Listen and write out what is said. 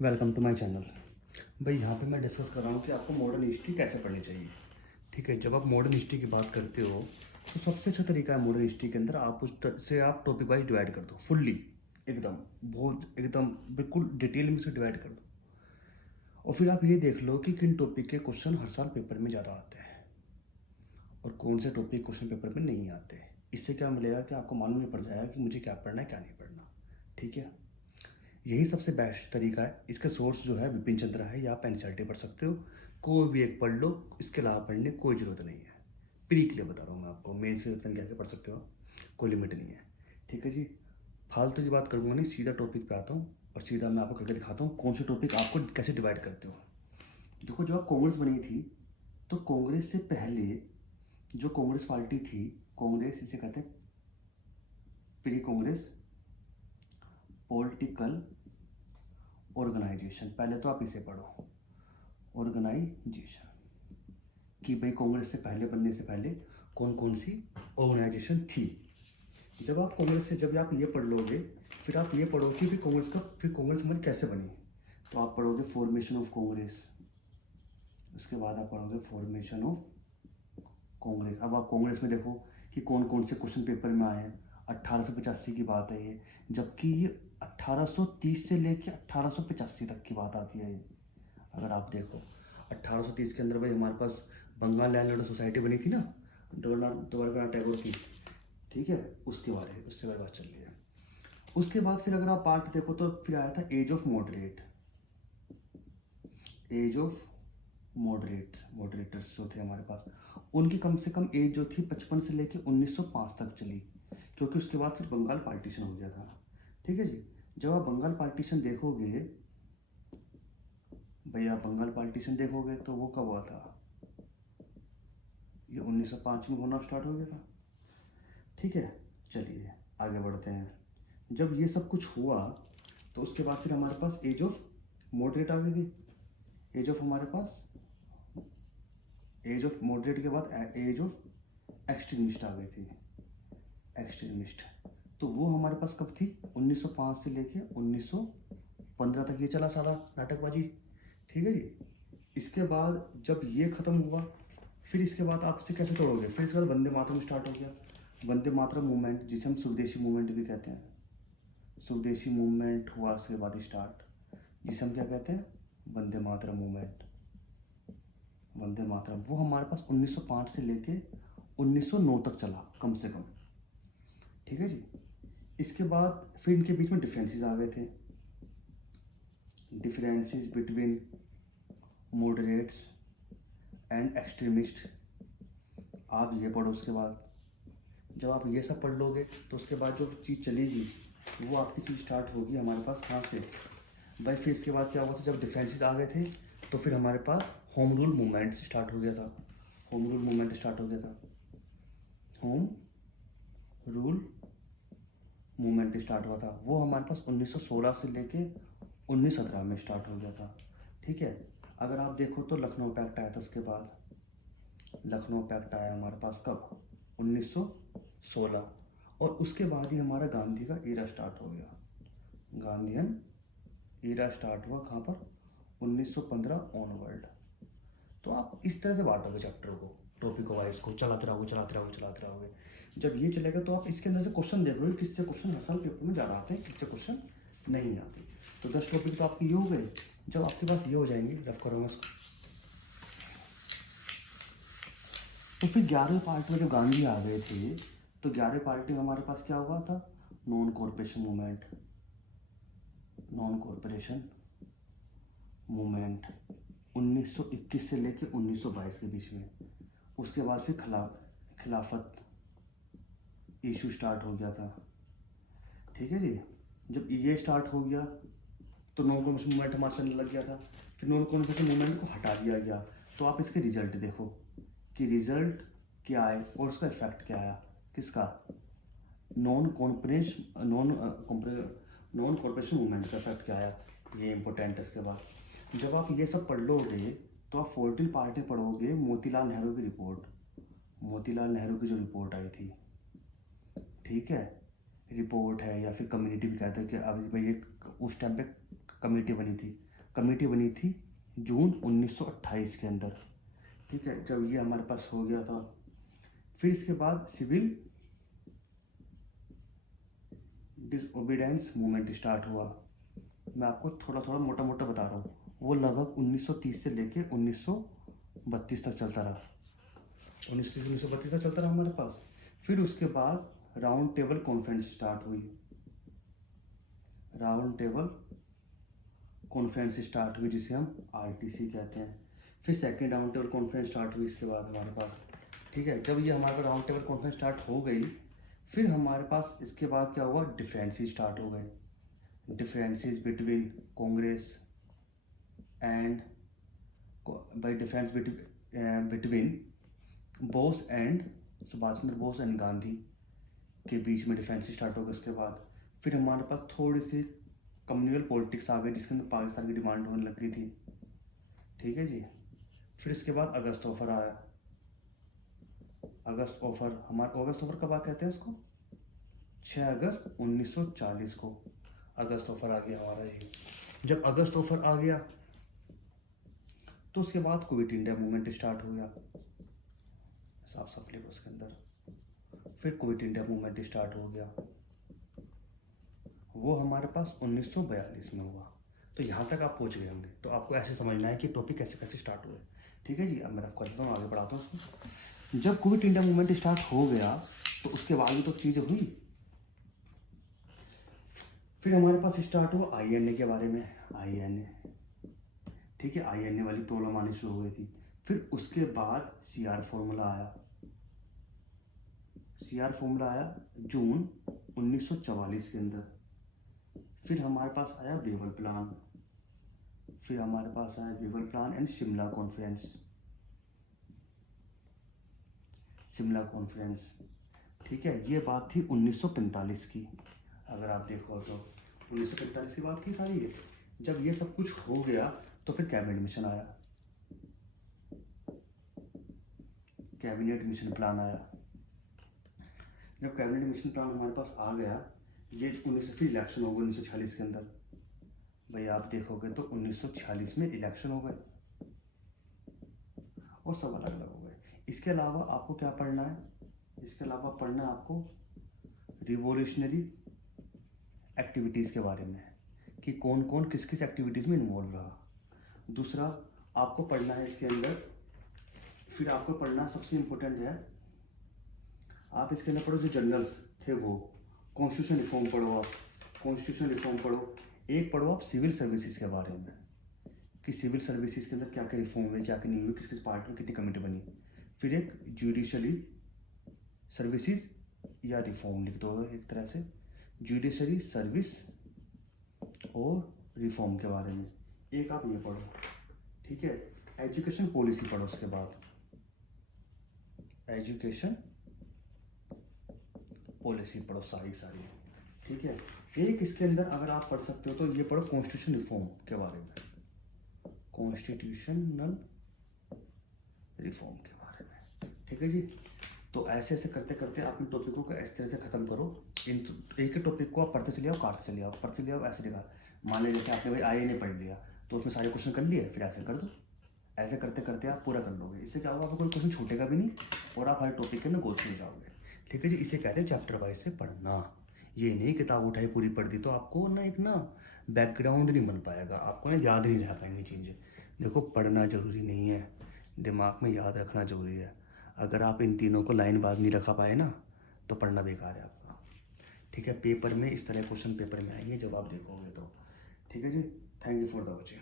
Welcome to my channel. भाई यहाँ पे मैं डिस्कस कर रहा हूँ कि आपको मॉडर्न हिस्ट्री कैसे पढ़नी चाहिए। ठीक है, जब आप मॉडर्न हिस्ट्री की बात करते हो तो सबसे अच्छा तरीका है मॉडर्न हिस्ट्री के अंदर आप से आप टॉपिक वाइज डिवाइड कर दो फुल्ली, एकदम बहुत एकदम बिल्कुल डिटेल में से डिवाइड कर दो। और फिर आप ये देख लो कि किन टॉपिक के क्वेश्चन हर साल पेपर में ज़्यादा आते हैं और कौन से टॉपिक क्वेश्चन पेपर में नहीं आते। इससे क्या मिलेगा कि आपको मालूम ही पड़ जाएगा कि मुझे क्या पढ़ना है क्या नहीं पढ़ना। ठीक है, यही सबसे बेस्ट तरीका है। इसका सोर्स जो है विपिन चंद्र है, या आप एनसीईआरटी पढ़ सकते हो, कोई भी एक पढ़ लो, इसके अलावा पढ़ने की कोई ज़रूरत नहीं है। प्री के लिए बता रहा हूँ मैं आपको, मेन से उतना क्या पढ़ सकते हो, कोई लिमिट नहीं है। ठीक है जी, फालतू की बात करूँगा नहीं, सीधा टॉपिक पे आता हूँ और सीधा मैं आपको करके दिखाता हूँ कौन से टॉपिक आपको कैसे डिवाइड करते हो। देखो, जब कांग्रेस बनी थी तो कांग्रेस से पहले जो कांग्रेस पार्टी थी, कांग्रेस इसे कहते हैं प्री कांग्रेस पॉलिटिकल ऑर्गेनाइजेशन। पहले तो आप इसे पढ़ो, ऑर्गेनाइजेशन, कि भाई कांग्रेस से पहले बनने से पहले कौन कौन सी ऑर्गेनाइजेशन थी। जब आप कांग्रेस से जब आप ये पढ़ लोगे, फिर आप ये पढ़ोगे कि फिर कांग्रेस हमारी कैसे बनी। तो आप पढ़ोगे फॉर्मेशन ऑफ कांग्रेस, उसके बाद आप पढ़ोगे फॉर्मेशन ऑफ कांग्रेस। अब आप कांग्रेस में देखो कि कौन कौन से क्वेश्चन पेपर में आए हैं। 1885 की बात है ये, जबकि ये 1830 से लेके 1885 तक की बात आती है ये। अगर आप देखो 1830 के अंदर भाई हमारे पास बंगाल लैंड सोसाइटी बनी थी ना, द्वारकानाथ टैगोर की। ठीक है, उसके बारे उससे बारे बात चल रही है। उसके बाद फिर अगर आप पार्ट देखो तो फिर आया था age of moderate, age of moderators जो थे हमारे पास, उनकी कम से कम एज जो थी 55 से लेके 1905 तक चली, क्योंकि उसके बाद फिर बंगाल पार्टीशन हो गया था। ठीक है जी, जब आप बंगाल पार्टीशन देखोगे, भैया बंगाल पार्टीशन देखोगे तो वो कब हुआ था, ये 1905 में होना स्टार्ट हो गया था। ठीक है, चलिए आगे बढ़ते हैं। जब ये सब कुछ हुआ तो उसके बाद फिर हमारे पास एज ऑफ मॉडरेट आ गई थी। एज ऑफ हमारे पास एज ऑफ मॉडरेट के बाद एज ऑफ एक्सट्रीमिस्ट आ गई थी, एक्सट्रीमिस्ट। तो वो हमारे पास कब थी, 1905 से लेके 1915 तक ये चला सारा नाटकबाजी। ठीक है जी, इसके बाद जब ये ख़त्म हुआ, फिर इसके बाद आप इसे कैसे तोड़ोगे, फिर इसके बाद वंदे मातरम स्टार्ट हो गया। वंदे मातरम मूवमेंट, जिसे हम स्वदेशी मूवमेंट भी कहते हैं, स्वदेशी मूवमेंट हुआ इसके बाद स्टार्ट, जिसे हम क्या कहते हैं, वंदे मातरम मूवमेंट। वंदे मातरम वो हमारे पास 1905 से लेके 1909 तक चला कम से कम। ठीक है जी, इसके बाद फिर इनके बीच में डिफरेंसेस आ गए थे, differences between moderates and extremist. आप ये पढ़ो, उसके बाद जब आप ये सब पढ़ लोगे तो उसके बाद जो चीज़ चलेगी वो आपकी चीज़ स्टार्ट होगी हमारे पास कहाँ से भाई। फिर इसके बाद क्या हुआ था, जब डिफेंसेस आ गए थे तो फिर हमारे पास होम रूल मूवमेंट स्टार्ट हो गया था। होम रूल मूवमेंट स्टार्ट हो गया था, होम रूल मूवमेंट स्टार्ट हुआ था। वो हमारे पास 1916 से लेके 1917 में स्टार्ट हो गया था। ठीक है, अगर आप देखो तो लखनऊ पैक्ट आया था उसके बाद, लखनऊ पैक्ट आया हमारे पास कब, 1916। और उसके बाद ही हमारा गांधी का एरा स्टार्ट हो गया, गांधीयन एरा स्टार्ट हुआ कहाँ पर, 1915 ऑनवर्ड। तो आप इस तरह से बांटोगे चैप्टर को, टॉपिक वाइज को चलाते रहोगे चलाते रहोगे चलाते रहोगे। जब ये चलेगा तो आप इसके अंदर से क्वेश्चन देखोगे किससे क्वेश्चन हर साल पेपर में ज़्यादा आते हैं, किससे क्वेश्चन नहीं आते। तो 10 टॉपिक तो आपके ये हो गए। जब आपके पास ये हो जाएंगे, रफ करूँगा इसको, तो फिर 11वें पार्ट में जो गांधी आ गए थे, तो 11वें पार्टी में हमारे पास क्या हुआ था, non corporation movement, non corporation movement 1921 से लेके 1922 के बीच में। उसके बाद फिर खिलाफत इशू स्टार्ट हो गया था। ठीक है जी, जब ये स्टार्ट हो गया तो नॉन कॉरपोरेशन मूवमेंट हमारा चलने लग गया था। फिर नॉन कॉरपोरेशन मूवमेंट को हटा दिया गया। तो आप इसके रिजल्ट देखो कि रिजल्ट क्या आए और उसका इफेक्ट क्या आया, किसका, non corporation non corporation movement का इफेक्ट क्या आया, ये इंपॉर्टेंट है। इसके बाद जब आप ये सब पढ़ लोगे तो आप 14 पार्ट में पढ़ोगे मोतीलाल नेहरू की रिपोर्ट, मोतीलाल नेहरू की जो रिपोर्ट आई थी। ठीक है, रिपोर्ट है या फिर कम्युनिटी भी कहते हैं कि अभी भाई एक उस टाइम पे कमेटी बनी थी जून 1928 के अंदर, ठीक है। जब ये हमारे पास हो गया था, फिर इसके बाद सिविल डिसओबीडियंस मूवमेंट स्टार्ट हुआ। मैं आपको थोड़ा थोड़ा मोटा मोटा बता रहा हूँ। वो लगभग 1930 से लेके 1932 तक चलता रहा। 1932 तक चलता रहा हमारे पास। फिर उसके बाद राउंड टेबल कॉन्फ्रेंस स्टार्ट हुई। राउंड टेबल कॉन्फ्रेंस स्टार्ट हुई जिसे हम RTC कहते हैं। फिर second round table conference start हुई इसके बाद हमारे पास, ठीक है। जब ये हमारे पास राउंड टेबल कॉन्फ्रेंस स्टार्ट हो गई, फिर हमारे पास इसके बाद क्या हुआ, डिफरेंसेस स्टार्ट हो गए। Differences between Congress and by difference between Bose and Subhash Chandra Bose and Gandhi के बीच में डिफरेंस स्टार्ट हो गए। उसके बाद फिर हमारे पास थोड़ी सी कम्युनल पॉलिटिक्स आ गई जिसके अंदर पाकिस्तान की डिमांड होने लग गई थी, ठीक है जी। फिर इसके बाद अगस्त ऑफर आया। अगस्त ऑफर कब आ कहते हैं इसको, 6 अगस्त 1940 को अगस्त ऑफर आ गया हमारा ये। जब अगस्त ऑफर आ गया तो उसके बाद क्विट इंडिया मूवमेंट स्टार्ट हो गया, साफ लिखो उसके अंदर। फिर क्विट इंडिया मूवमेंट स्टार्ट हो गया, वो हमारे पास 1942 में हुआ। तो यहाँ तक आप पहुँच गए होंगे। तो आपको ऐसे समझना है कि टॉपिक कैसे कैसे स्टार्ट हुए, ठीक है जी। अब मैं आपको करता हूँ, आगे बढ़ाता हूँ उसको। जब क्विट इंडिया मूवमेंट स्टार्ट हो गया तो उसके बाद भी तो चीज़ें हुई। फिर हमारे पास स्टार्ट हुआ INA के बारे में। INA, ठीक है। INA वाली प्रॉब्लम आनी शुरू हो गई थी। फिर उसके बाद CR फॉर्मूला आया। CR फॉर्मूला आया जून 1944 के अंदर। फिर हमारे पास आया वेवर प्लान। फिर हमारे पास आया Wavell plan and Shimla conference. Shimla conference, ठीक है। ये बात थी 1945 की। अगर आप देखो तो 1945 की बात थी सारी ये। जब ये सब कुछ हो गया तो फिर कैबिनेट मिशन आया। कैबिनेट मिशन प्लान आया। जब कैबिनेट मिशन प्लान हमारे पास आ गया, ये 19 फिर इलेक्शन हो गए 1946 के अंदर। भाई आप देखोगे तो 1946 में इलेक्शन हो गए और सब अलग अलग हो गए। इसके अलावा आपको क्या पढ़ना है, इसके अलावा पढ़ना है आपको रिवोल्यूशनरी एक्टिविटीज़ के बारे में, कि कौन कौन किस किस एक्टिविटीज़ में इन्वॉल्व रहा। दूसरा आपको पढ़ना है इसके अंदर, फिर आपको पढ़ना सबसे इम्पोर्टेंट है, आप इसके अंदर पढ़ो जो जनरल्स थे वो। कॉन्स्टिट्यूशन रिफॉर्म पढ़ो, आप कॉन्स्टिट्यूशन रिफॉर्म पढ़ो। एक पढ़ो आप सिविल सर्विसेज के बारे में, कि सिविल सर्विसेज के अंदर क्या क्या रिफॉर्म हुए, क्या क्या नहीं हुए, किस किस पार्ट में कितनी कमेटी बनी। फिर एक जुडिशरी सर्विसेज या रिफॉर्म लिख दो एक तरह से, जुडिशरी सर्विस और रिफॉर्म के बारे में एक आप ये पढ़ो, ठीक है। एजुकेशन पॉलिसी पढ़ो उसके बाद, एजुकेशन पॉलिसी पढ़ो सारी, ठीक है। एक इसके अंदर अगर आप पढ़ सकते हो तो ये पढ़ो कॉन्स्टिट्यूशन रिफॉर्म के बारे में, कॉन्स्टिट्यूशनल रिफॉर्म के बारे में, ठीक है जी। तो ऐसे ऐसे करते करते आप इन टॉपिकों को इस तरह से ख़त्म करो। इन एक ही टॉपिक को आप पढ़ते चले आओ, काटते चले आओ, ऐसे लिखा। मान लीजिए जैसे आपने भाई INA पढ़ लिया तो उसमें सारे क्वेश्चन कर लिए, फिर ऐसे कर दो। ऐसे करते करते आप पूरा कर लोगे। इससे क्या होगा, आपको कोई क्वेश्चन छूटेगा भी नहीं और आप हर टॉपिक के अंदर गो थ्रू जाओगे, ठीक है जी। इसे कहते हैं चैप्टर वाइज से पढ़ना। ये नहीं किताब उठाई पूरी पढ़ दी तो आपको ना एक ना बैकग्राउंड नहीं बन पाएगा, आपको ना याद नहीं रह पाएंगी चीज़ें। देखो पढ़ना ज़रूरी नहीं है, दिमाग में याद रखना ज़रूरी है। अगर आप इन तीनों को लाइन बार नहीं रखा पाए ना तो पढ़ना बेकार है आपका, ठीक है। पेपर में इस तरह क्वेश्चन पेपर में आएंगे जब आप देखोगे तो, ठीक है जी। Thank you for the watching.